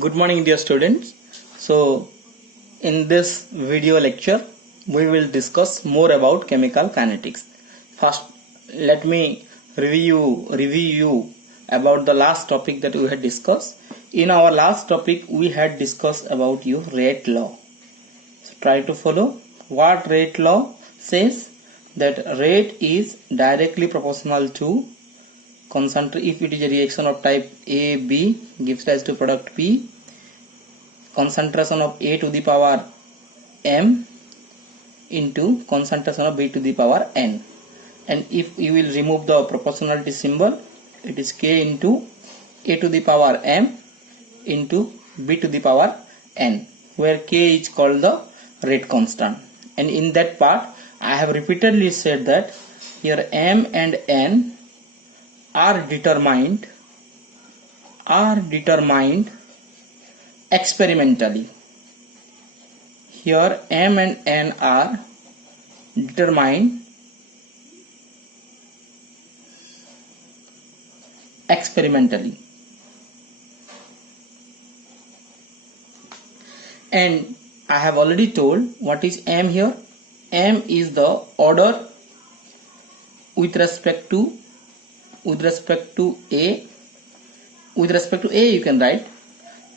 Good morning, dear students. So, in this video lecture, we will discuss more about chemical kinetics. First, let me review you about the last topic that we had discussed. In our last topic, we had discussed about your rate law. So, try to follow what rate law says. That rate is directly proportional to concentration. If it is a reaction of type A, B gives rise to product P, concentration of A to the power m into concentration of B to the power n. And if you will remove the proportionality symbol, it is K into A to the power m into B to the power n, where K is called the rate constant. And in that part, I have repeatedly said that here m and n are determined experimentally. Here m and n are determined experimentally. And I have already told what is m here. M is the order with respect to A. With respect to A you can write,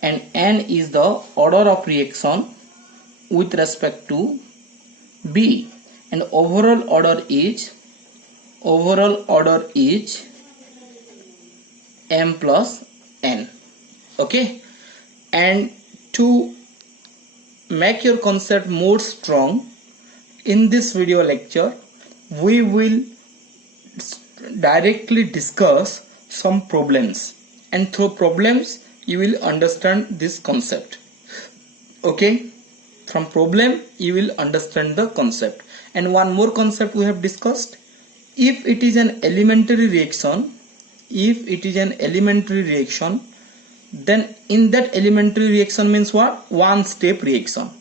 and n is the order of reaction with respect to B, and overall order is m plus n. Okay, and to make your concept more strong, in this video lecture we will directly discuss some problems, and through problems you will understand this concept. Okay, from problem you will understand the concept. And one more concept we have discussed: if it is an elementary reaction, then in that elementary reaction means what? One step reaction.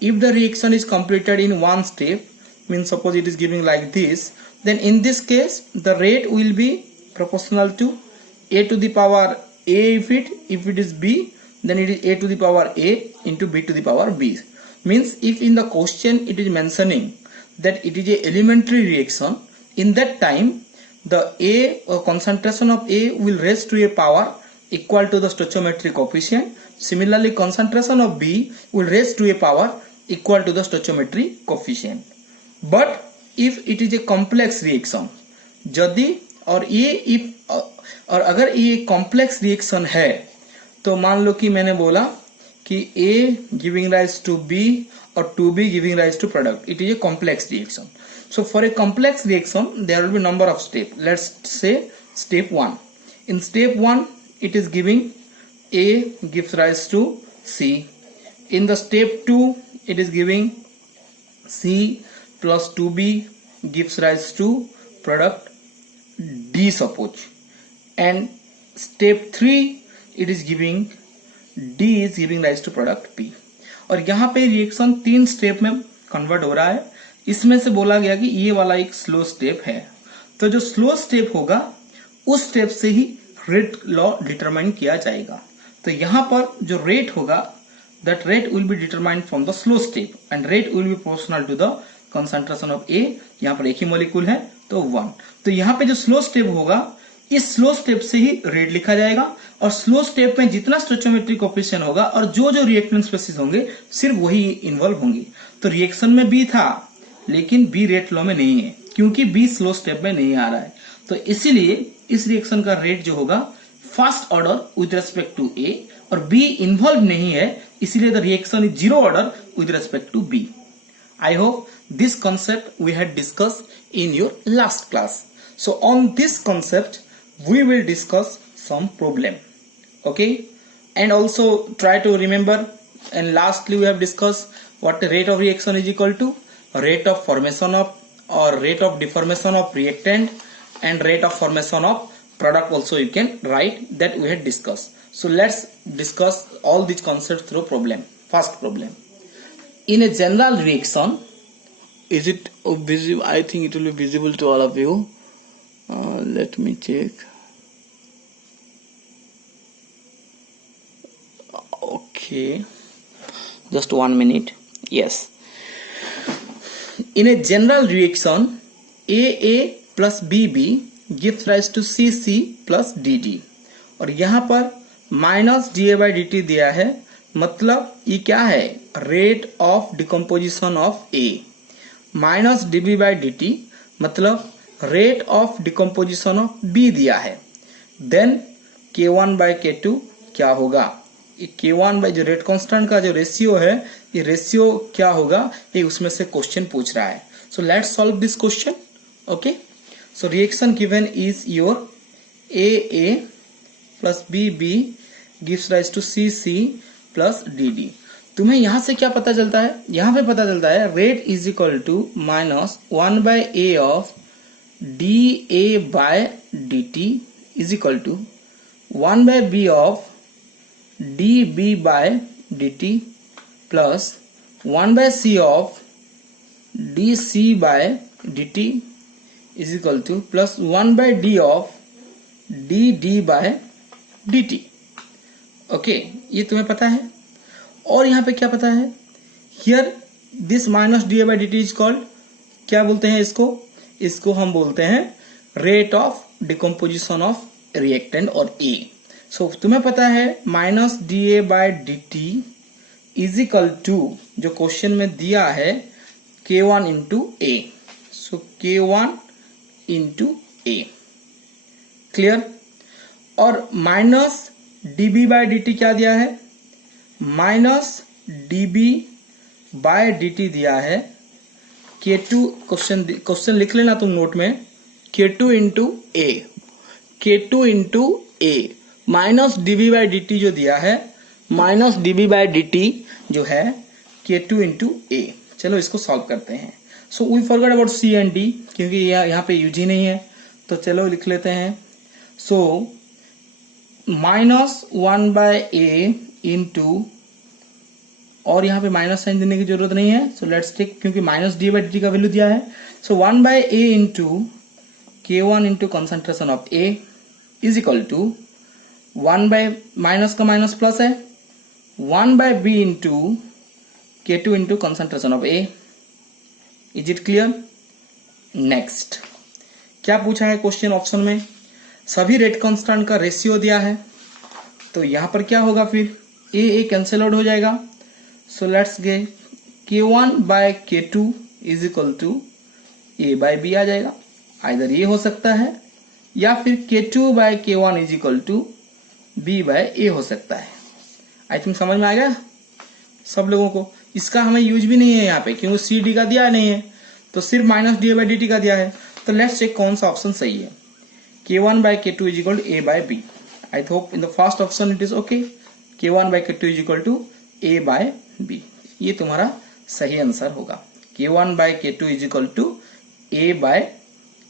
If the reaction is completed in one step, means suppose it is giving like this, then in this case the rate will be proportional to A to the power A. If it is B, then it is A to the power A into B to the power B. Means if in the question it is mentioning that it is a elementary reaction, in that time the A or concentration of A will raise to a power equal to the stoichiometric coefficient. Similarly, concentration of B will raise to a power equal to the stoichiometric coefficient. But if it is a complex reaction, यदि और ये और अगर ये complex reaction है, तो मान लो कि मैंने बोला कि A giving rise to B or 2B giving rise to product, it is a complex reaction. So for a complex reaction there will be number of steps. Let's say step 1. In step 1 it is giving A gives rise to C. In the step 2 it is giving C plus 2B gives rise to product D suppose, and step 3 it is giving D is giving rise to product P. और यहाँ पे reaction 3 step में convert हो रहा है. इसमें से बोला गया कि ये वाला एक स्लो स्टेप है, तो जो स्लो स्टेप होगा उस स्टेप से ही रेट लॉ डिटरमाइन किया जाएगा. तो यहाँ पर जो रेट होगा, that rate will be determined from the slow step and rate will be proportional to the concentration of A. यहाँ पर एक ही मॉलिक्यूल है तो 1. तो यहाँ पे जो स्लो स्टेप होगा, इस स्लो स्टेप से ही रेट लिखा जाएगा, और स्लो स्टेप में जितना स्टोइचोमेट्रिक कोएफिशिएंट होगा और जो रिएक्टेंट स्पेसिस होंगे सिर्फ वही इन्वॉल्व होंगे. तो रिएक्शन में बी था लेकिन बी रेट लॉ में नहीं है, क्योंकि बी स्लो स्टेप में नहीं आ रहा है. तो इसीलिए इस रिएक्शन का रेट जो होगा first order with respect to A, और बी इन्वॉल्व नहीं है, इसीलिए the reaction is zero order with respect to B. I hope this concept we had discussed in your last class. So on this concept we will discuss some problem. Okay, and also try to remember, and lastly we have discussed what the rate of reaction is equal to rate of formation of or rate of deformation of reactant, and rate of formation of product also you can write, that we had discussed. So let's discuss all these concepts through problem. First problem: in a general reaction, is it visible? I think it will be visible to all of you. Let me check. Okay, just 1 minute. Yes. In a general reaction, AA plus BB gives rise to CC plus DD. और यहाँ पर minus DA by DT दिया है, मतलब ये क्या है, rate of decomposition of A. Minus DB by DT मतलब rate of decomposition of B दिया है. देन K1 by K2 क्या होगा, K1 बाई जो रेट कांस्टेंट का जो रेशियो है, ये रेशियो क्या होगा, ये उसमें से क्वेश्चन पूछ रहा है. So let's solve this question. Okay, so reaction given is your AA plus BB gives rise to CC plus DD. तुम्हें यहां से क्या पता चलता है, यहां पे पता चलता है rate is equal to minus 1 by A of DA by DT is equal to 1 by B of dB by dt plus 1 by C of dC by dt is equal to plus 1 by D of dd by dt. Okay, ये तुम्हें पता है. और यहाँ पे क्या पता है, here this minus d by d t is called, क्या बोलते हैं इसको हम बोलते हैं rate of decomposition of reactant और ए. सो तुम्हें पता है minus d A by d t is equal to, जो क्वेश्चन में दिया है, K1 into A. So K1 into A. Clear. और माइनस dB बाय dt क्या दिया है, माइनस dB बाय dt दिया है K2. क्वेश्चन लिख लेना तुम नोट में, K2 into A. K2 into A minus dB by dt जो दिया है, माइनस dB बाय dt जो है K2 इंटू ए. चलो इसको सॉल्व करते हैं. So we forgot about C and D, क्योंकि यहाँ पे यूज ही नहीं है, तो चलो लिख लेते हैं. So minus 1 by A into, और यहाँ पे माइनस साइन देने की जरूरत नहीं है, सो लेट्स टेक, क्योंकि माइनस डी बाई डी का वैल्यू दिया है. So 1 by A into K1 into concentration of A is equal to 1 by, minus का माइनस प्लस है, 1 by B into K2 into concentration of A. Is it clear. Next क्या पूछा है question option में, सभी rate constant का ratio दिया है, तो यहां पर क्या होगा, फिर A कैंसिल आउट हो जाएगा. So let's get K1 by K2 is equal to A by B आ जाएगा. आइदर ये हो सकता है या फिर K2 by K1 is equal to B by A हो सकता है. आई थिंक समझ में आ गया सब लोगों को. इसका हमें यूज भी नहीं है यहाँ पे, क्योंकि सी डी का दिया नहीं है, तो सिर्फ minus d by d T का दिया है. तो लेट्स चेक कौन सा ऑप्शन सही है. K1 by K2 is equal to A by B. I hope in the first option it is okay. K1 by K2 is equal to A by B. ये तुम्हारा सही आंसर होगा. K1 by K2 is equal to A by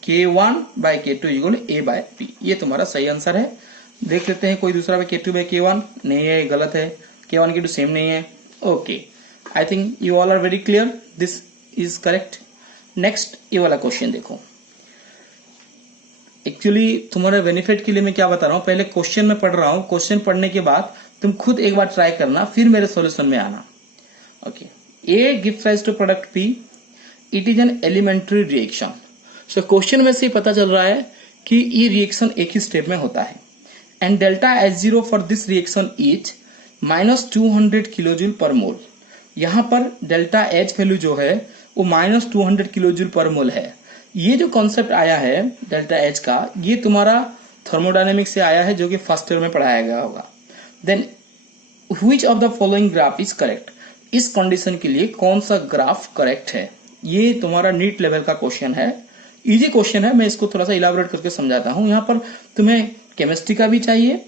K1 by K2 is equal to A by B. ये तुम्हारा सही answer है. देख लेते हैं कोई दूसरा by K2 by K1 नहीं है, गलत है. K1 K2 सेम नहीं है. Okay, I think you all are very clear, this is correct. Next ये वाला क्वेश्चन देखो. एक्चुअली तुम्हारे बेनिफिट के लिए मैं क्या बता रहा हूं, पहले क्वेश्चन में पढ़ रहा हूं, क्वेश्चन पढ़ने के बाद तुम खुद एक बार ट्राई करना, फिर मेरे सॉल्यूशन में आना. Okay, A gives rise to product P, it is an elementary reaction. So question में से पता चल रहा है कि ये रिएक्शन एक ही स्टेप में होता है. And delta H0 for this reaction is minus 200 kilojoule पर मोल. यहां पर डेल्टा H वैल्यू जो है वो माइनस 200 किलोजूल पर मोल है. ये जो कॉन्सेप्ट आया है डेल्टा H का, ये तुम्हारा थर्मोडायनेमिक्स से आया है, जो कि फर्स्ट ईयर में पढ़ाया गया होगा. Then which of the following graph is correct, इस कंडीशन के लिए कौन सा ग्राफ करेक्ट है. ये तुम्हारा नीट लेवल का क्वेश्चन है, इजी क्वेश्चन है. मैं इसको थोड़ा सा इलाबोरेट करके समझाता हूँ. यहाँ पर तुम्हें केमिस्ट्री का भी चाहिए,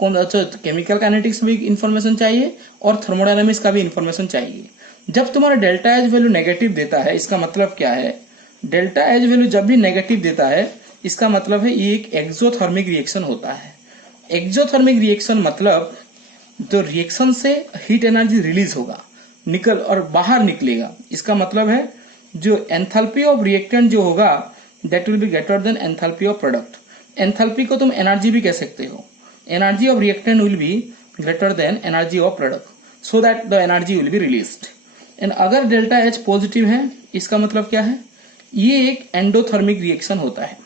केमिकल काइनेटिक्स भी इंफॉर्मेशन चाहिए, और थर्मोडायनेमिक्स का भी इंफॉर्मेशन चाहिए. जब तुम्हारा डेल्टा H वैल्यू नेगेटिव देता है, इसका मतलब क्या है, डेल्टा H वैल्यू जब भी नेगेटिव देता है, इसका मतलब है ये एक एक्सोथर्मिक रिएक्शन होता है. एक्सोथर्मिक रिएक्शन मतलब तो रिएक्शन से हीट एनर्जी रिलीज होगा, निकल और बाहर निकलेगा. इसका मतलब है जो एंथैल्पी ऑफ रिएक्टेंट जो होगा, that will be greater than enthalpy of product. Enthalpy को तुम एनर्जी भी कह सकते हो. Energy of reactant will be greater than energy of product. so that the energy will be released. And अगर delta H positive है इसका मतलब क्या है, ये एक एंडोथर्मिक रिएक्शन होता है।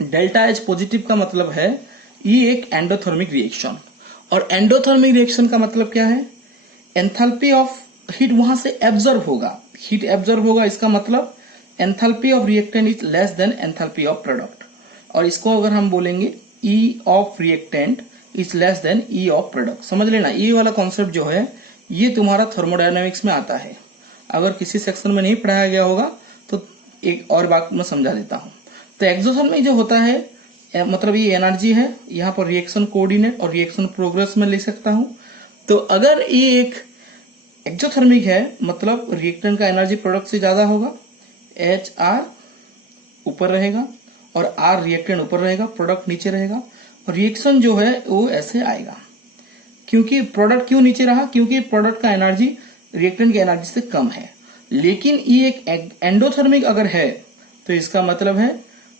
डेल्टा एच पॉजिटिव का मतलब है ये एक एंडोथर्मिक रिएक्शन, और एंडोथर्मिक रिएक्शन का मतलब क्या है, एंथैल्पी ऑफ हीट वहां से एब्जॉर्ब होगा, हीट एब्जॉर्ब होगा, इसका मतलब enthalpy of reactant is less than enthalpy of product. और इसको अगर हम बोलेंगे ई of reactant is less than E of product. समझ लेना, ये वाला कॉन्सेप्ट जो है ये तुम्हारा थर्मोडायनामिक्स में आता है, अगर किसी सेक्शन में नहीं पढ़ाया गया होगा तो एक और बात मैं समझा देता हूं। तो एक्सोथर्मिक जो होता है मतलब ये एनर्जी है, यहाँ पर रिएक्शन कोऑर्डिनेट और रिएक्शन प्रोग्रेस में ले सकता हूं। तो अगर ये एक एक्सोथर्मिक है मतलब रिएक्टेंट का एनर्जी प्रोडक्ट से ज्यादा होगा, एच आर ऊपर रहेगा और आर रिएक्टेंट ऊपर रहेगा, प्रोडक्ट नीचे रहेगा, और रिएक्शन जो है वो ऐसे आएगा। क्योंकि प्रोडक्ट क्यों नीचे रहा, क्योंकि प्रोडक्ट का एनर्जी रिएक्टेंट की एनर्जी से कम है। लेकिन ये एक एंडोथर्मिक अगर है तो इसका मतलब है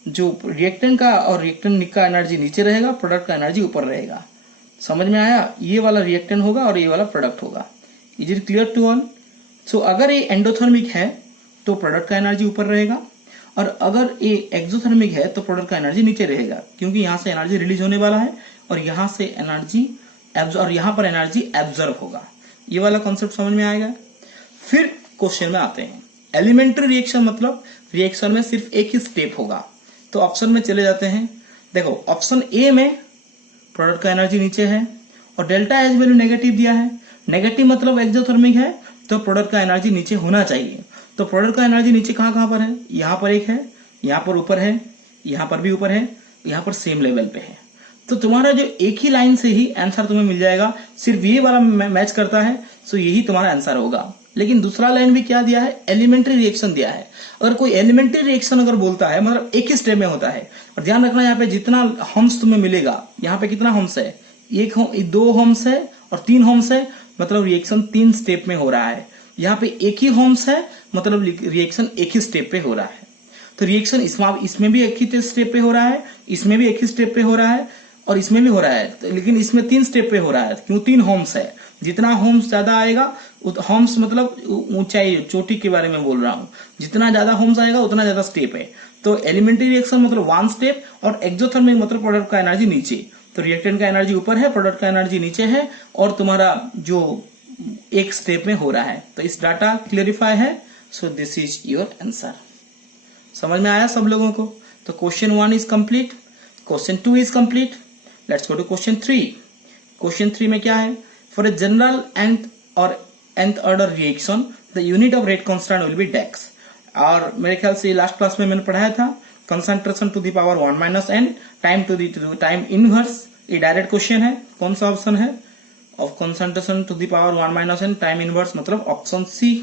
जो रिएक्टेंट का और रिएक्टेंट का एनर्जी नीचे रहेगा, प्रोडक्ट का एनर्जी ऊपर रहेगा। समझ में आया, ये वाला रिएक्टेंट होगा और ये वाला प्रोडक्ट होगा। Is it clear to all? So अगर ये एंडोथर्मिक है तो प्रोडक्ट का एनर्जी ऊपर रहेगा, और अगर ये एक्सोथर्मिक है तो प्रोडक्ट का एनर्जी नीचे रहेगा, क्योंकि यहां से एनर्जी रिलीज होने वाला है और यहां से एनर्जी और यहां पर एनर्जी एब्जॉर्ब होगा। ये वाला कॉन्सेप्ट समझ में आएगा। फिर क्वेश्चन में आते हैं। एलिमेंट्री रिएक्शन मतलब रिएक्शन में सिर्फ एक ही स्टेप होगा। तो ऑप्शन में चले जाते हैं। देखो ऑप्शन ए में प्रोडक्ट का एनर्जी नीचे है और डेल्टा एच वैल्यू नेगेटिव दिया है। नेगेटिव मतलब एक्सोथर्मिक है तो प्रोडक्ट का एनर्जी नीचे होना चाहिए। तो प्रोडक्ट का एनर्जी नीचे कहां कहां पर है, यहां पर एक है, यहां पर ऊपर है, यहां पर भी ऊपर है, यहां पर सेम लेवल पे है। तो तुम्हारा जो एक ही लाइन से ही आंसर तुम्हें मिल जाएगा, सिर्फ ये वाला मैच करता है, सो यही तुम्हारा आंसर होगा। लेकिन दूसरा लाइन भी क्या दिया है, एलिमेंट्री रिएक्शन दिया है। अगर कोई एलिमेंट्री रिएक्शन अगर बोलता है मतलब एक ही स्टेप में होता है, और ध्यान रखना यहाँ पे जितना हम्स तुम्हें मिलेगा, यहाँ पे कितना हम्स है, दो हम्स है और 3 हम्स है, मतलब रिएक्शन 3 स्टेप में हो रहा है। यहाँ पे एक ही हम्स है मतलब रिएक्शन एक ही स्टेप पे हो रहा है। तो रिएक्शन इसमें भी एक ही स्टेप पे हो रहा है, इसमें भी एक ही स्टेप पे हो रहा है, और इसमें भी हो रहा है, लेकिन इसमें 3 स्टेप पे हो रहा है। क्यों? 3 होम्स है। जितना होम्स ज्यादा आएगा, होम्स मतलब ऊंचाई चोटी के बारे में बोल रहा हूं, जितना ज्यादा होम्स आएगा उतना ज्यादा स्टेप है। तो एलिमेंट्री रिएक्शन मतलब 1 स्टेप, और एक्सोथर्मिक मतलब प्रोडक्ट का एनर्जी नीचे। तो रिएक्टेंट का एनर्जी ऊपर है, प्रोडक्ट का एनर्जी नीचे है, और तुम्हारा जो एक स्टेप में हो रहा है। तो इस डाटा क्लियरिफाई है। So this is your answer. समझ में आया सब लोगों को? तो question 1 is complete, question 2 is complete. Let's go to question 3। Question 3 में क्या है, for a general nth order reaction the unit of rate constant will be dash. और मेरे ख्याल से लास्ट क्लास में मैंने पढ़ाया था, concentration to the power 1 - n time to the time inverse. ये डायरेक्ट क्वेश्चन है। कौन सा ऑप्शन है of concentration to the power 1 - n time inverse, मतलब option C.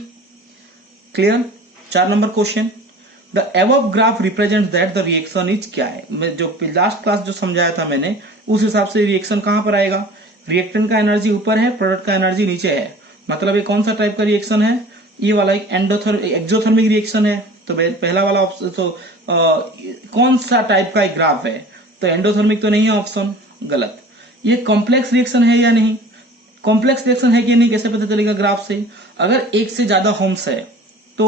Clear? 4 number question, the above graph represent that the reaction is, क्या है, मैं जो लास्ट क्लास जो समझाया था मैंने उस हिसाब से रिएक्शन कहां पर आएगा। रिएक्टेंट का एनर्जी ऊपर है, प्रोडक्ट का एनर्जी नीचे है, मतलब ये कौन सा टाइप का रिएक्शन है, ये वाला एक एक्सोथर्मिक रिएक्शन है। तो पहला वाला ऑप्शन तो कौन सा टाइप का एक ग्राफ है, तो एंडोथर्मिक तो नहीं है, ऑप्शन गलत। ये कॉम्प्लेक्स रिएक्शन है या नहीं, कॉम्प्लेक्स रिएक्शन है कि नहीं कैसे पता चलेगा ग्राफ से। अगर एक से ज्यादा होम्स है तो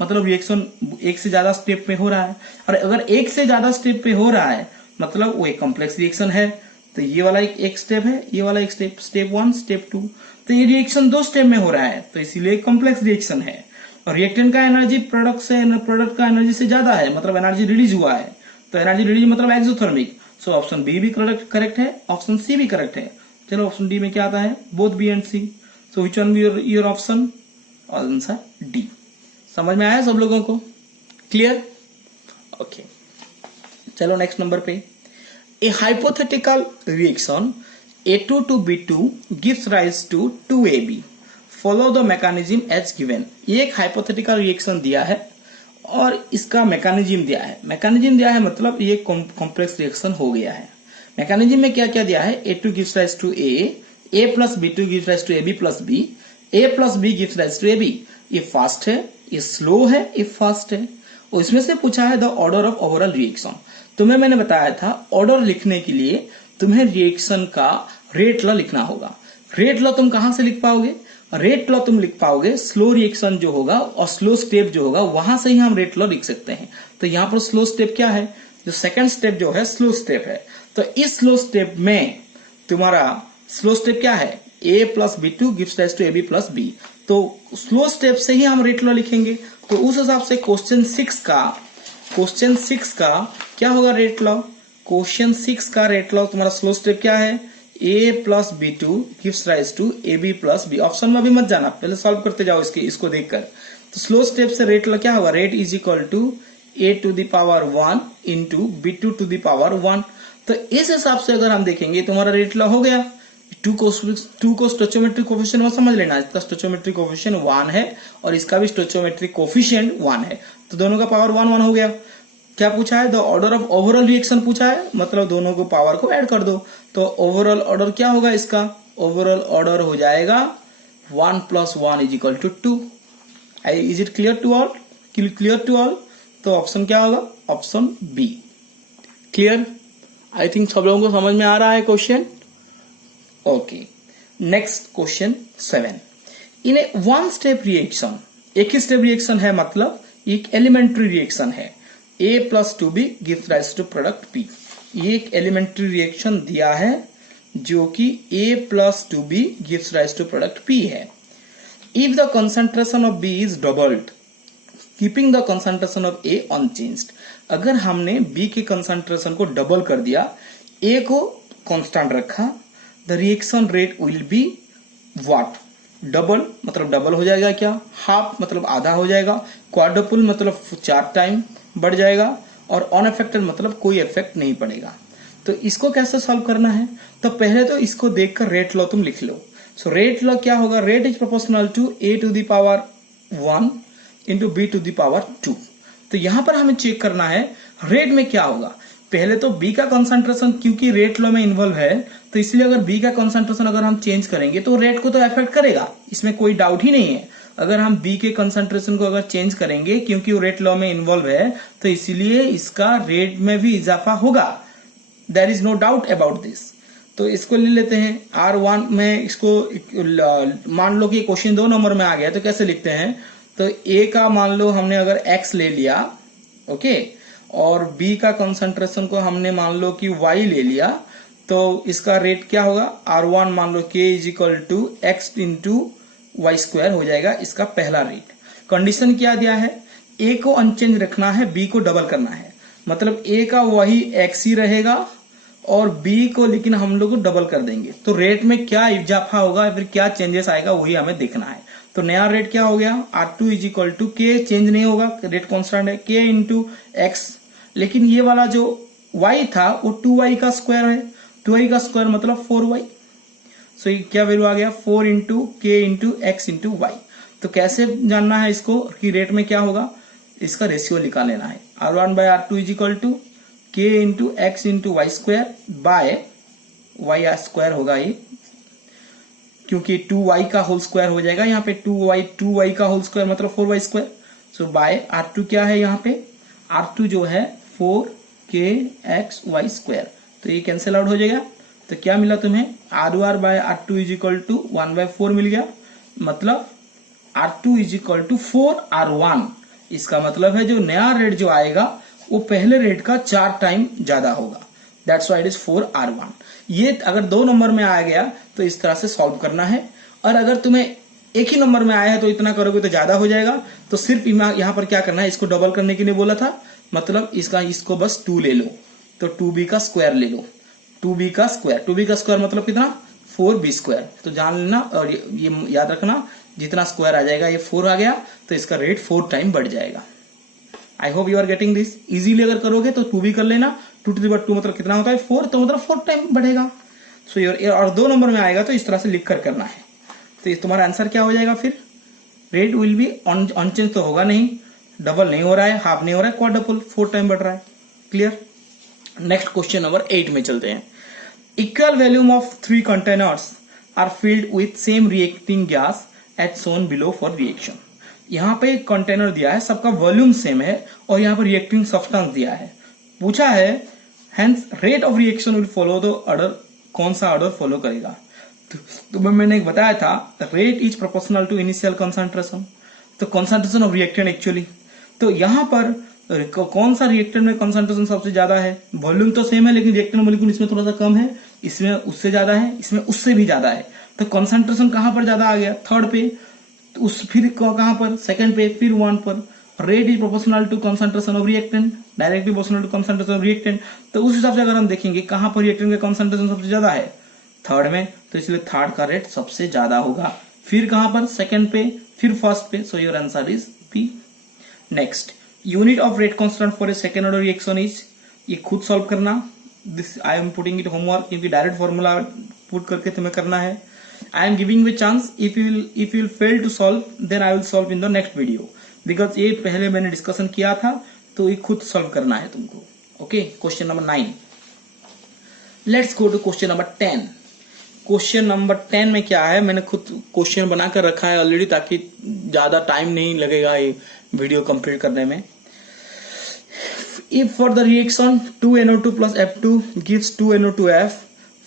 मतलब रिएक्शन एक से ज्यादा स्टेप पे हो रहा है, और अगर एक से ज्यादा स्टेप पे हो रहा है मतलब वो एक कॉम्प्लेक्स रिएक्शन है। तो ये वाला एक स्टेप है, ये वाला एक स्टेप 1 स्टेप 2, तो ये रिएक्शन 2 स्टेप में हो रहा है, तो इसीलिए कॉम्प्लेक्स रिएक्शन है। और रिएक्टेंट का एनर्जी प्रोडक्ट का एनर्जी से ज्यादा है, मतलब एनर्जी रिलीज हुआ है, तो एनर्जी रिलीज मतलब एक्सोथर्मिक। सो ऑप्शन बी भी करेक्ट है, ऑप्शन सी भी करेक्ट है। चलो ऑप्शन डी में क्या आता है, both B and C. So which one be your option? Answer D. समझ में आया सब लोगों को? क्लियर? ओके, चलो नेक्स्ट नंबर पे। A hypothetical reaction A2 to B2 gives rise to 2AB. Follow the mechanism as given. ये एक हाइपोथेटिकल रिएक्शन दिया है और इसका मैकेनिज्म दिया है। मैकेनिज्म दिया है मतलब ये कॉम्प्लेक्स रिएक्शन हो गया है। मैकेनिज्म में क्या क्या दिया है, A2 gives rise to A plus B2 gives rise to AB plus B, A plus B gives rise to AB। ये फास्ट है, ये स्लो है, ये फास्ट है। और इसमें से पूछा है the order of overall reaction. तुम्हें मैंने बताया था ऑर्डर लिखने के लिए तुम्हें रिएक्शन का रेट ला लिखना होगा। रेट लॉ तुम कहां से लिख पाओगे? रेट लॉ तुम लिख पाओगे स्लो रिएक्शन जो होगा और स्लो स्टेप जो होगा वहां से ही हम रेट लॉ लिख सकते हैं। तो यहां पर स्लो स्टेप क्या है? जो सेकंड स्टेप जो है स्लो स्टेप है। तो इस स्लो स्टेप में तुम्हारा स्लो स्टेप क्या है? a plus B two gives rise to A B plus B. तो स्लो स्टेप से ही हम रेट लॉ लिखेंगे। तो उस हिसाब से क्वेश्चन 6 का क्या होगा रेट लॉ? क्वेश्चन 6 का रेट लॉ तुम्हारा स्लो स्टेप क्या है? a plus B two gives rise to A B plus B. Option में भी मत जाना, पहले सॉल्व करते जाओ इसको देखकर। तो स्लो स्टेप से रेट लॉ क्या होगा? Rate is equal to a to the power 1 into B two to the power 1। तो इस हिसाब से अगर हम देखेंगे तुम्हारा रेट लॉ हो गया। टू को स्टोइचोमेट्रिक कोफिशिएंट में समझ लेना। इसका स्टोइचोमेट्रिक कोफिशिएंट 1 है और इसका भी स्टोइचोमेट्रिक कोफिशिएंट 1 है। तो दोनों का पावर 1 1 हो गया। क्या पूछा है? The order of overall reaction पूछा है, मतलब दोनों को पावर को ऐड कर दो। तो ओवरऑल ऑर्डर क्या होगा इसका? ओवरऑल ऑर्डर हो जाएगा 1 plus 1 is equal to 2। Is it clear to all? Clear to all? तो ऑप्शन क्या होगा? Option B. Clear? I think सब लोगों को समझ में आ रहा है question. Okay, next question 7। In a one step reaction, एक ही स्टेप रिएक्शन है, मतलब एक एलिमेंट्री रिएक्शन है। a plus two B gives rise to product p। ये एक एलिमेंट्री रिएक्शन दिया है जो कि a plus two B gives rise to product p है। If the concentration of b is doubled keeping the concentration of a unchanged. अगर हमने b के कंसंट्रेशन को डबल कर दिया, a को कांस्टेंट रखा, the reaction rate will be what? Double मतलब डबल हो जाएगा क्या? हाफ मतलब आधा हो जाएगा। क्वाड्रुपल मतलब 4 टाइम बढ़ जाएगा। और अनअफेक्टेड मतलब कोई इफेक्ट नहीं पड़ेगा। तो इसको कैसे सॉल्व करना है? तो पहले तो इसको देखकर रेट लॉ तुम लिख लो। सो रेट लॉ क्या होगा? Rate is proportional to a to the power 1 into B to the power 2। तो यहां पर हमें चेक करना है रेट में क्या होगा। पहले तो b का कंसंट्रेशन, क्योंकि रेट लॉ में इन्वॉल्व है, तो इसलिए अगर b का कंसंट्रेशन अगर हम चेंज करेंगे तो रेट को तो इफेक्ट करेगा, इसमें कोई डाउट ही नहीं है। अगर हम b के कंसंट्रेशन को अगर चेंज करेंगे, क्योंकि वो रेट लॉ में इन्वॉल्व है, तो इसलिए इसका रेट में भी इजाफा होगा। There is no doubt about this. तो इसको ले लेते हैं R1 में। इसको मान लो कि क्वेश्चन 2 नंबर में आ गया, तो कैसे लिखते हैं? तो a का मान लो हमने अगर x ले लिया, ओके, और b का कंसंट्रेशन को हमने मान लो कि y ले लिया, तो इसका रेट क्या होगा? R1 मान लो k is equal to X into Y square हो जाएगा इसका पहला रेट। कंडीशन क्या दिया है? a को अनचेंज रखना है, b को डबल करना है, मतलब a का वही x ही रहेगा और b को लेकिन हम लोग डबल कर देंगे। तो रेट में क्या इजाफा होगा, फिर क्या चेंजेस आएगा, वही हमें देखना है। तो नया रेट क्या हो गया? R2 इज इक्वल टू के, चेंज नहीं होगा, रेट कॉन्स्टेंट है, k इंटू एक्स। लेकिन ये वाला जो y था वो 2y का स्क्वायर है। 2y का स्क्वायर मतलब 4y। सो ये क्या वैल्यू आ गया? 4 इंटू के इंटू एक्स इंटू वाई। तो कैसे जानना है इसको कि रेट में क्या होगा? इसका रेशियो निकाल लेना है। R1 by R2 is equal to K into x into Y square by y square होगा ये, क्योंकि 2y का होल स्क्वायर हो जाएगा यहाँ पे। 2y का होल स्क्वायर मतलब 4y स्क्वायर। सो बाय R2 क्या है यहाँ पे? R2 जो है 4kxy स्क्वायर। तो ये कैंसिल आउट हो जाएगा। तो क्या मिला तुम्हें? R1 by R2 is equal to 1/4 मिल गया, मतलब R2 is equal to 4R1। इसका मतलब है जो नया रेट जो आएगा वो पहले रेट का 4 टाइम ज्यादा होगा। That's why it is 4R1। ये अगर 2 नंबर में आ गया तो इस तरह से सॉल्व करना है, और अगर तुम्हें एक ही नंबर में आया है तो इतना करोगे तो ज्यादा हो जाएगा। तो सिर्फ यहाँ पर क्या करना है, इसको डबल करने के लिए बोला था, मतलब इसको बस 2 ले लो, तो 2b का स्क्वायर ले लो। 2b का स्क्वायर मतलब कितना? 4b square. तो जान लेना और ये याद रखना, जितना स्क्वायर आ जाएगा, ये 4 आ गया तो इसका रेट 4 टाइम बढ़ जाएगा। I hope you are getting this. Easily अगर करोगे तो 2b कर लेना, 2 to the power 2 मतलब कितना होता है? 4, तो मतलब 4 टाइम बढ़ेगा। सो और 2 नंबर में आएगा तो इस तरह से लिख कर करना है। तो तुम्हारा आंसर क्या हो जाएगा फिर? रेट विल बी अनचेंज तो होगा नहीं, डबल नहीं हो रहा है, हाफ नहीं हो रहा है, क्वाड्रपल 4 टाइम बढ़ रहा है। क्लियर? नेक्स्ट क्वेश्चन नंबर 8 में चलते हैं। Equal volume of 3 containers are filled with same reacting gas at shown below for reaction. यहाँ पे एक कंटेनर दिया है, सबका वॉल्यूम सेम है और यहाँ पर रिएक्टिंग सब्सटेंस दिया है। पूछा है hence rate of reaction will follow the order, कौन सा ऑर्डर फॉलो करेगा? तो मैंने एक बताया था rate is proportional to initial concentration, तो कंसंट्रेशन ऑफ रिएक्टेंट एक्चुअली। तो यहाँ पर कौन सा रिएक्टेंट में कंसंट्रेशन सबसे ज्यादा है? वॉल्यूम तो सेम है लेकिन रिएक्टेंट मॉलिक्यूल इसमें थोड़ा सा कम है, इसमें उससे ज्यादा है, इसमें उससे भी ज्यादा है। तो कंसंट्रेशन कहां पर ज्यादा आ गया? थर्ड पे। तो उस फिर कहां पर? सेकंड पे, फिर 1 पर। Rate is proportional to concentration of reactant, directly proportional to concentration of reactant. तो उस हिसाब से अगर हम देखेंगे कहां पर रिएक्टेंट का कंसंट्रेशन सबसे ज्यादा है? थर्ड में, तो इसलिए थर्ड का रेट सबसे ज्यादा होगा। फिर कहां पर? सेकंड पे, फिर फर्स्ट पे। So your answer is B. Next, unit of rate constant for a second order reaction is, ये खुद सॉल्व करना। This I am putting it homework, क्योंकि डायरेक्ट फॉर्मूला पुट करके तुम्हें करना है। I am giving you chance, if you will fail to solve then I will solve in the next video, because ये पहले मैंने डिस्कशन किया था, तो ये खुद सॉल्व करना है तुमको। Okay, question number 9। Let's go to question number 10। Question number 10 में क्या है, मैंने खुद क्वेश्चन बनाकर रखा है ऑलरेडी, ताकि ज्यादा टाइम नहीं लगेगा ये वीडियो कंप्लीट करने में। If for the reaction 2NO2 plus F2 gives 2NO2F,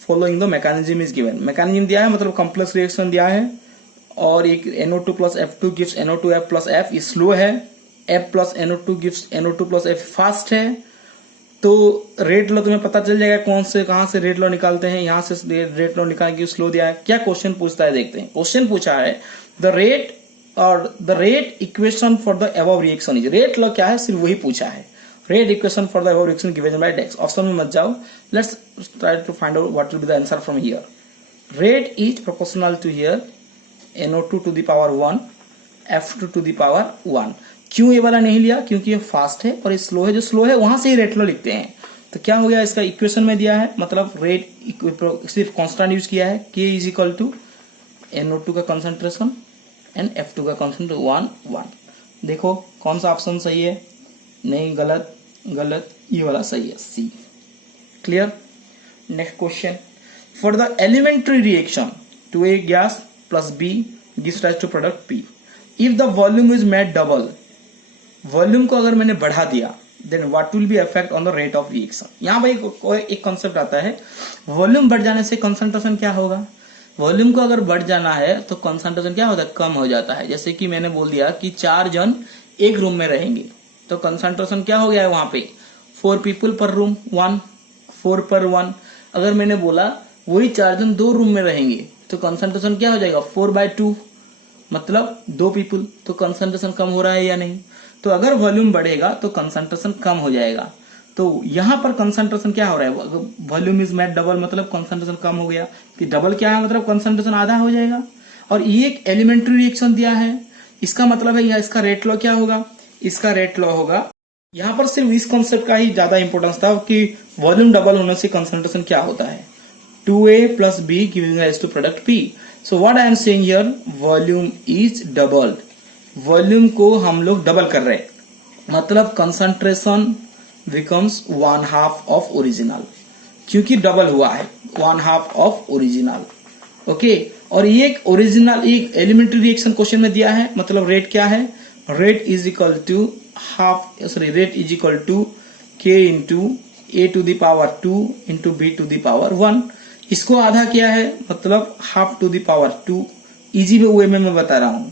following the mechanism is given। mechanism दिया है, मतलब complex reaction दिया है, और एक NO2 plus F2 gives NO2F plus F, ये slow है। F plus NO2 gives NO2 plus F fast है। तो रेट लो तुम्हें पता चल जाएगा कौन से कहां से रेट लो निकालते हैं। यहां से रेट लो निकाल के स्लो दिया है। क्या क्वेश्चन पूछता है देखते हैं। क्वेश्चन पूछा है द रेट और the rate equation for the above reaction is. Rate law क्या है सिर्फ वही पूछा है। Rate equation for the above reaction given by dash. Option में मत जाओ, let's try to find out what will be the answer from here. Rate is proportional to here NO2 to the power 1 F2 to the power 1। क्यों ये वाला नहीं लिया? क्योंकि ये फास्ट है और ये स्लो है। जो स्लो है वहां से ही रेट लो लिखते हैं। तो क्या हो गया, इसका इक्वेशन में दिया है, मतलब रेट सिर्फ कांस्टेंट यूज किया है। K is equal to NO2 का कंसंट्रेशन एंड F2 का कंसंट्रेशन 1 1। देखो कौन सा ऑप्शन सही है? नहीं, गलत गलत, ये वाला सही है, C। Clear. Next question, for the elementary reaction 2A gas plus B gives rise to product P। If the volume is made double, volume को अगर मैंने बढ़ा दिया, then what will be effect on the rate of reaction। यहाँ भाई एक concept आता है, वॉल्यूम बढ़ जाने से कंसंट्रेशन क्या होगा? वॉल्यूम को अगर बढ़ जाना है तो कंसंट्रेशन क्या होता है? कम हो जाता है। जैसे कि मैंने बोल दिया कि 4 जन एक रूम में रहेंगे, तो कंसंट्रेशन क्या हो गया है वहां पे? 4 पीपल पर रूम 1, 4 पर 1। अगर मैंने बोला वही 4 जन 2 रूम में रहेंगे, तो कंसंट्रेशन क्या हो जाएगा? 4/2, मतलब 2 पीपल। तो कंसंट्रेशन कम हो रहा है या नहीं? तो अगर वॉल्यूम बढ़ेगा तो कंसंट्रेशन कम हो जाएगा। तो यहां पर कंसंट्रेशन क्या हो रहा है? वॉल्यूम इज मेड डबल, मतलब कंसंट्रेशन कम हो गया। कि डबल क्या है? मतलब कंसंट्रेशन आधा हो जाएगा। और ये एक एलिमेंट्री रिएक्शन दिया है, इसका मतलब है इसका रेट लॉ क्या होगा? इसका रेट लॉ होगा, यहाँ पर सिर्फ इस कॉन्सेप्ट का ही ज्यादा इंपॉर्टेंस था कि वॉल्यूम डबल होने से कंसंट्रेशन क्या होता है। 2A plus B giving rise to product P। So what I am saying here, volume is doubled। Volume को हम लोग डबल कर रहे हैं, मतलब कंसंट्रेशन becomes 1/2 of original, क्योंकि डबल हुआ है 1/2 of original। ओके, और ये एक ओरिजिनल एक एलिमेंट्री रिएक्शन क्वेश्चन में दिया है, मतलब रेट क्या है? Rate is equal to rate is equal to K into A to the power 2 into B to the power 1। इसको आधा किया है, मतलब half to the power 2। Easy way में मैं बता रहा हूं।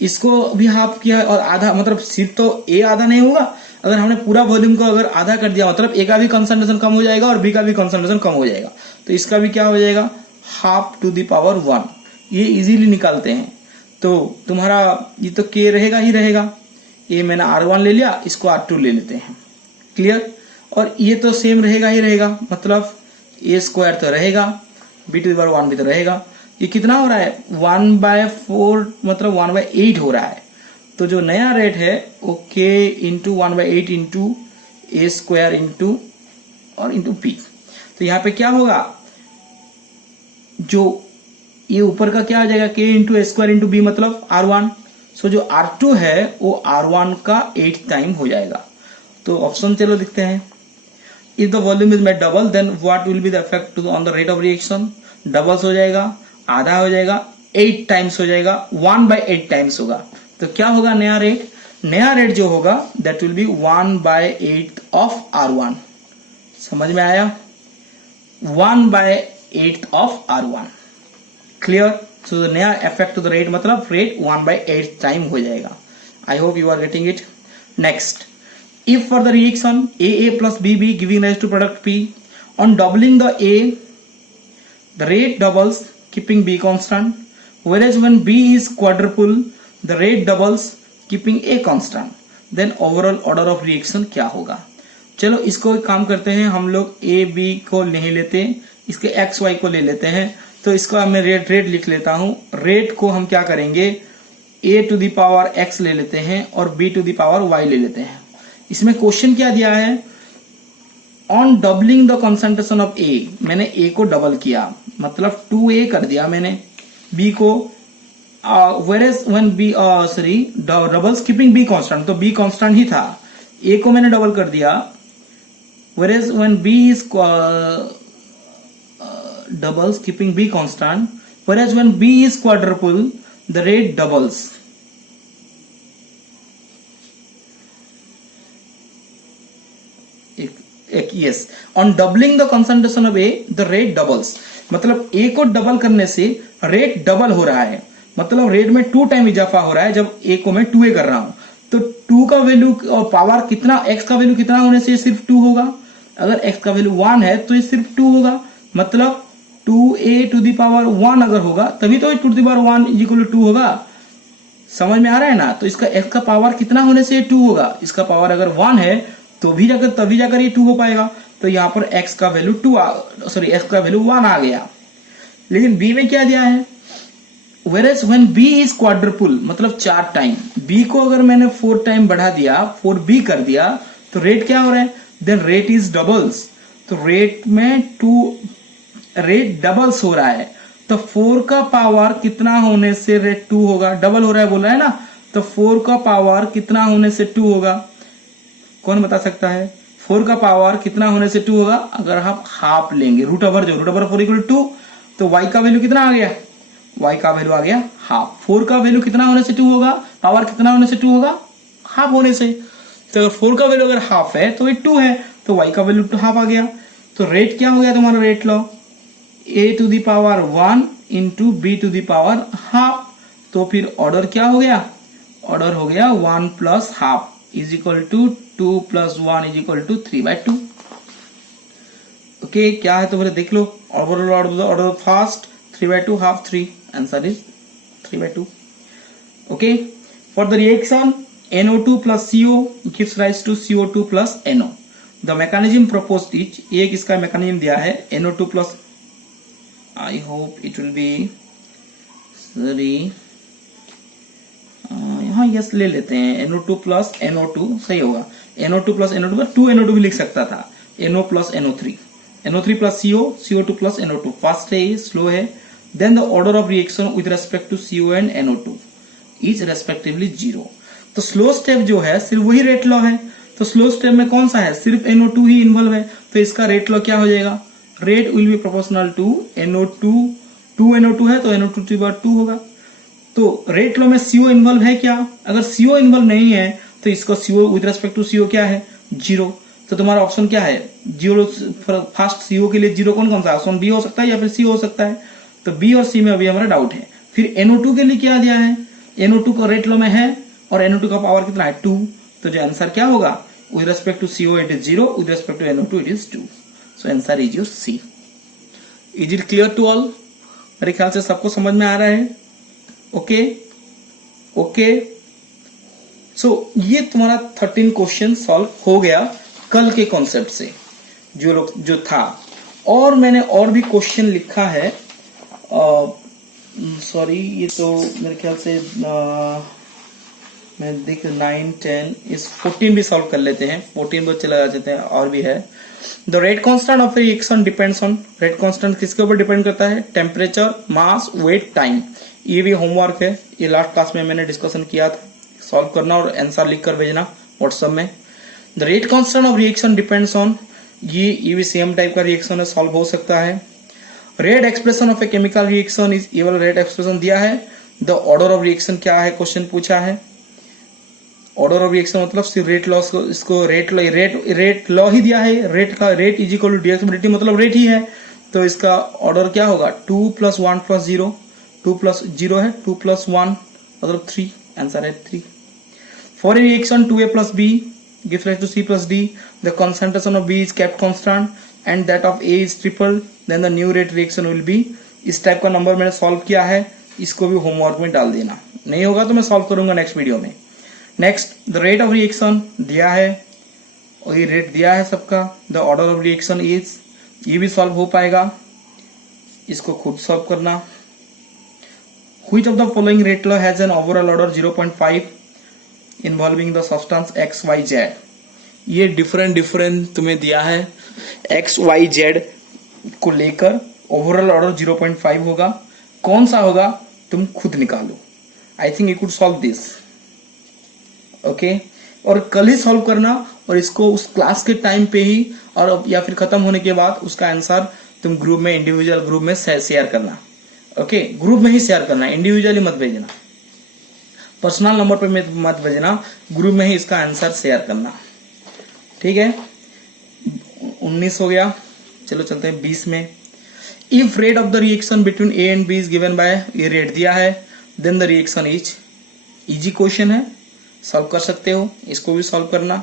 इसको भी हाफ किया है और आधा, मतलब सिर्फ तो ए आधा नहीं होगा। अगर हमने पूरा वॉल्यूम को अगर आधा कर दिया, मतलब ए का भी कंसंट्रेशन कम हो जाएगा और बी का भी कंसंट्रेशन कम हो जाएगा। तो इसका भी क्या हो जाएगा? Half to the power 1। ये इजीली निकालते हैं। तो तुम्हारा ये तो के रहेगा ही रहेगा। ये मैंने R1 ले लिया, इसको R2 ले लेते हैं। क्लियर। और ये तो सेम रहेगा ही रहेगा, मतलब A² तो रहेगा, B to the power 1 भी तो रहेगा। ये कितना हो रहा है? 1/4, मतलब 1/8 हो रहा है। तो जो नया रेट है वो K into 1/8 into A² into और इंटू P। तो यहाँ पे क्या होगा? जो ये ऊपर का क्या आ जाएगा? K into A² into B, मतलब R1। सो जो R2 है वो R1 का 8 टाइम हो जाएगा। तो ऑप्शन चलो दिखते हैं। If the volume is made double, then what will be the effect on the rate of reaction? Doubles हो जाएगा, आधा हो जाएगा, 8 टाइम्स हो जाएगा, 1/8 टाइम्स होगा। तो क्या होगा नया रेट? नया रेट जो होगा that will be 1/8 of R1। समझ में आया? 1/8 of R1। क्लियर? सो नया इफेक्ट टू द रेट मतलब रेट 1/8 टाइम हो जाएगा. I hope you are getting it. Next, if for the reaction AA plus BB giving rise to product P, on doubling the A, the rate doubles keeping B constant, whereas when B is quadruple, the rate doubles keeping A constant, then overall order of reaction क्या होगा? चलो इसको एक काम करते हैं, हम लोग A B को नहीं लेते, इसके X Y को ले लेते हैं. तो इसका मैं रेट लिख लेता हूं. रेट को हम क्या करेंगे, A to the power X ले लेते हैं और B to the power Y ले लेते हैं. इसमें क्वेश्चन क्या दिया है, on doubling the concentration of A, मैंने ए को डबल किया मतलब 2A कर दिया मैंने, बी को varies when B double keeping B constant, तो बी कांस्टेंट ही था, ए को मैंने डबल कर दिया, varies when B is double keeping B constant, varies when B is quadruple the rate doubles. yes, on doubling the concentration of A the rate doubles, मतलब A को double करने से रेट डबल हो रहा है, मतलब रेट में 2 time इजाफा हो रहा है. जब A को मैं 2A कर रहा हूं तो 2 का वैल्यू और पावर कितना, X का वैल्यू कितना होने से सिर्फ 2 होगा. अगर X का वैल्यू 1 है तो ये सिर्फ 2 होगा, मतलब 2A to the power 1 अगर होगा तभी तो to the power 1 is equal to 2 होगा. समझ में आ रहा है ना? तो इसका X का पावर कितना होने से 2 होगा, इसका पावर अगर 1 है तो भी जाकर तभी जाकर ये 2 हो पाएगा. तो यहाँ पर x का वैल्यू x का वैल्यू 1 आ गया. लेकिन b में क्या दिया है, whereas when b is quadruple मतलब 4 टाइम, b को अगर मैंने 4 टाइम बढ़ा दिया, 4b कर दिया, तो रेट क्या हो रहा है, देन रेट इज डबल्स. तो रेट में रेट डबल्स हो रहा है, तो 4 का पावर कितना होने से रेट 2 होगा, डबल हो रहा है बोल रहा है ना, तो 4 का पावर कितना होने से 2 होगा, कौन बता सकता है? 4 का पावर कितना होने से 2 होगा, अगर आप हाफ लेंगे, रूट ओवर 4 इक्वल 2, तो y का वैल्यू कितना आ गया, y का वैल्यू आ गया हाफ. 4 का वैल्यू कितना होने से 2 होगा, पावर कितना होने से 2 होगा, हाफ होने से. तो अगर 4 का वैल्यू अगर हाफ है तो ये 2 है, तो y का वैल्यू हाफ आ गया. तो रेट क्या हो गया तुम्हारा, rate low a to the power 1 into b to the power half. तो फिर ऑर्डर क्या हो गया, ऑर्डर हो गया 1 plus half is equal to 2 plus 1 is equal to 3/2. Okay, क्या है तो बोले देख लो, order first 3/2 half 3, answer is 3/2. Okay, for the reaction NO2 plus CO gives rise to CO2 plus NO. The mechanism proposed etch, एक इसका mechanism दिया है NO2 plus, I hope it will be sorry, हाँ yes ले लेते हैं, NO2 plus NO2 सही होगा, NO2 plus NO2 पर 2 NO2 भी लिख सकता था, NO plus NO3, NO3 plus CO, CO2 plus NO2. Fast है ये, स्लो है. Then the order of reaction with respect to CO and NO2 is respectively 0. तो स्लो स्टेप जो है सिर्फ वही रेट लॉ है, तो स्लो स्टेप में कौन सा है, सिर्फ NO2 ही इन्वॉल्व है, तो इसका रेट लॉ क्या हो जाएगा, rate will be proportional to NO2. 2 NO2 है तो NO2 की बार 2 होगा. तो रेट लॉ में CO इन्वॉल्व है क्या, अगर CO इन्वॉल्व नहीं है तो इसका CO with respect to CO क्या है, 0. तो तुम्हारा ऑप्शन क्या है, 0. फर्स्ट CO के लिए 0 कौन सा, ऑप्शन बी हो सकता है या फिर सी हो सकता है. तो बी और सी में अभी हमारा डाउट है. फिर NO2 के लिए क्या दिया है, NO2 का रेट लॉ में है और NO2 का पावर कितना है 2. तो जो आंसर क्या होगा, with respect to CO it is 0, with respect to NO2 it is 2. So answer is your C. Is it clear to all? मेरे ख्याल से सबको समझ में आ रहा है. ओके ओके, सो ये तुम्हारा 13 क्वेश्चन सॉल्व हो गया कल के कॉन्सेप्ट से जो था. और मैंने और भी क्वेश्चन लिखा है, सॉरी ये तो मेरे ख्याल से मैं देख 9 10 इस 14 भी सॉल्व कर लेते हैं, 14 पर चला जाते हैं. और भी है, the rate constant of reaction depends on, rate constant किसके ऊपर डिपेंड करता है, टेम्परेचर, मास, वेट, टाइम. ये भी होमवर्क है, ये लास्ट क्लास में मैंने डिस्कशन किया था, सॉल्व करना और आंसर लिख कर भेजना व्हाट्सएप में. The rate constant of reaction depends on, ये भी सेम टाइप का रिएक्शन है, सॉल्व हो सकता है. Rate expression of A chemical reaction is, ये वाला रेट एक्सप्रेशन दिया है. द ऑर्डर ऑफ रिएक्शन क्या है, क्वेश्चन पूछा है. ऑर्डर ऑफ रिएक्शन मतलब सिर्फ रेट लॉ, इसको रेट लॉ ही दिया है. रेट का इज इक्वल टू रिएक्टिविटी मतलब रेट ही है, तो इसका ऑर्डर क्या होगा 2 + 1 + 0. 2 प्लस 0 है, 2 प्लस 1 मतलब 3, आंसर है 3. For a reaction 2a plus b gives rise to c plus d, the concentration of b is kept constant and that of a is tripled, then the new rate reaction will be. इस type का number मैंने solve किया है, इसको भी homework में डाल देना. नहीं होगा तो मैं सॉल्व करूंगा नेक्स्ट वीडियो में. Next, the rate of reaction दिया है और ये रेट दिया है सबका. The order of reaction is, ये भी सॉल्व हो पाएगा, इसको खुद सॉल्व करना. Which of the following rate law has an overall order 0.5 involving the substance X Y Z. ये डिफरेंट तुम्हें दिया है, एक्स वाई जेड को लेकर ओवरऑल ऑर्डर 0.5 होगा. कौन सा होगा तुम खुद निकालो. आई think you could solve this. Okay, और कल ही सॉल्व करना और इसको उस क्लास के टाइम पे ही और या फिर खत्म होने के बाद उसका आंसर तुम ग्रुप में, इंडिविजुअल ग्रुप में शेयर करना. ओके, ग्रुप में ही शेयर करना, इंडिविजुअली मत भेजना, पर्सनल नंबर पे मत भेजना, ग्रुप में ही इसका आंसर शेयर करना. ठीक है, 19 हो गया. चलो चलते हैं 20 में. If rate of the reaction between A and B is given by, ये रेट दिया है, then the reaction is. Easy question है, सॉल्व कर सकते हो, इसको भी सॉल्व करना.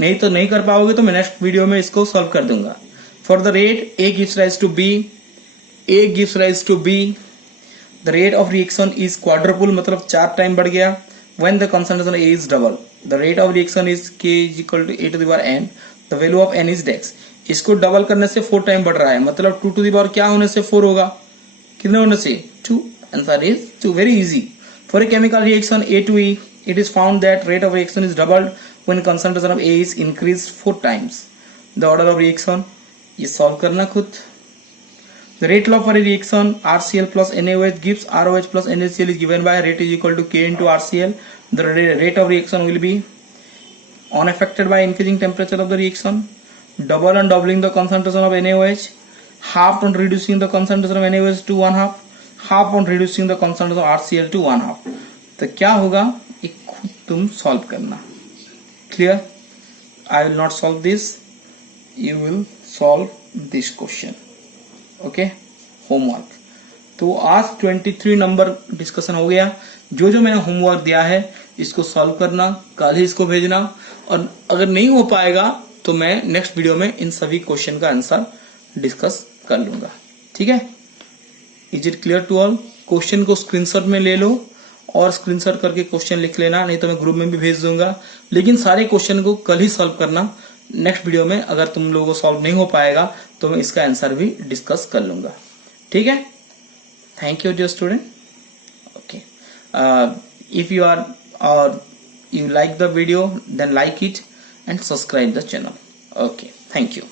नहीं तो नहीं कर पाओगे तो मैं नेक्स्ट वीडियो में इसको सॉल्व कर दूंगा. For the rate A gives rise to B, A gives rise to B, the rate of reaction is quadruple, मतलब 4 टाइम बढ़ गया. When the concentration A is double, the rate of reaction is K is equal to A to the power N, the value of N is dash. इसको double करने से 4 time बढ़ रहा है, मतलब 2 टू द पावर क्या होने से 4 होगा, कितने होने से 2. Answer is 2. Very easy. For a chemical reaction A to E, it is found that rate of reaction is doubled when concentration of A is increased 4 times. The order of reaction, ये solve करना खुद. The rate law for a reaction RCl plus NaOH gives ROH plus NaCl is given by rate is equal to K into RCl. The rate of reaction will be unaffected by increasing temperature of the reaction. Double on doubling the concentration of NaOH, half on reducing the concentration of NaOH to 1/2, half on reducing the concentration of RCl to 1/2. तो क्या होगा, खुद तुम solve करना. Clear? I will not solve this, you will solve this question. Okay, homework. तो आज 23 number discussion हो गया. जो जो मैंने होमवर्क दिया है इसको सॉल्व करना, कल ही इसको भेजना, और अगर नहीं हो पाएगा तो मैं नेक्स्ट वीडियो में इन सभी क्वेश्चन का आंसर डिस्कस कर लूंगा. ठीक है? Is it clear to all? Question को स्क्रीनशॉट में ले लो और स्क्रीनशॉट करके क्वेश्चन लिख लेना, नहीं तो मैं ग्रुप में भी भेज दूंगा. लेकिन सारे क्वेश्चन को कल ही सॉल्व करना. नेक्स्ट वीडियो में अगर तुम लोगों को सॉल्व नहीं हो पाएगा तो मैं इसका आंसर भी डिस्कस कर लूंगा. ठीक है? Thank you dear student. Okay, if you are और you like the video, then like it and subscribe the channel. Okay, thank you.